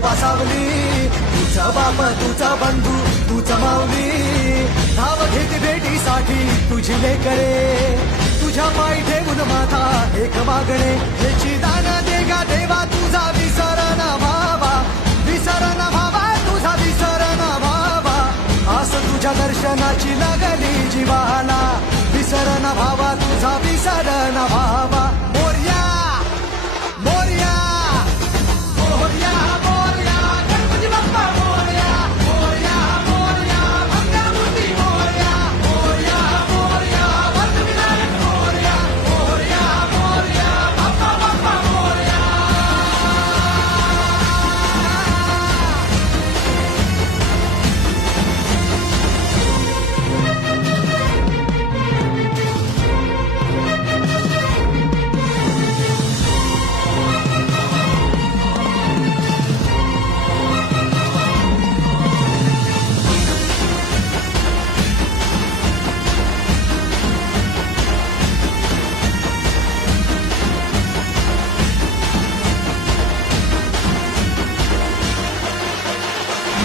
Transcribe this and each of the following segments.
कृपा सावली, तुझा बाप तुझा बंधू तुझा माऊली, धाव घेते भेटीसाठी तुझी लेकरे, तुझ्या पायी ठेवून माथा एक मागणे, याची दान दे गा देवा तुझा विसर ना भावा, विसर ना भावा तुझा विसर ना भावा, आस तुझ्या दर्शनाची लागली जीवाला, विसर ना भावा तुझा विसर ना भावा. मोरया मोरया मोरया मोरया गणपती बाप्पा मोरया, मोरया मोरया मंगळमूर्ती मोरया, मोरया मोरया वरदविनायक मोरया, मोरया मोरया बाप्पा बाप्पा मोरया.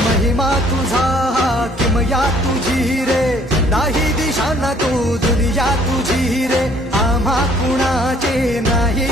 महिमा तुझा किमया तुझी रे, नाही दिशांना तू दुनिया तुझी रे, आम्हा कुणाचे नाही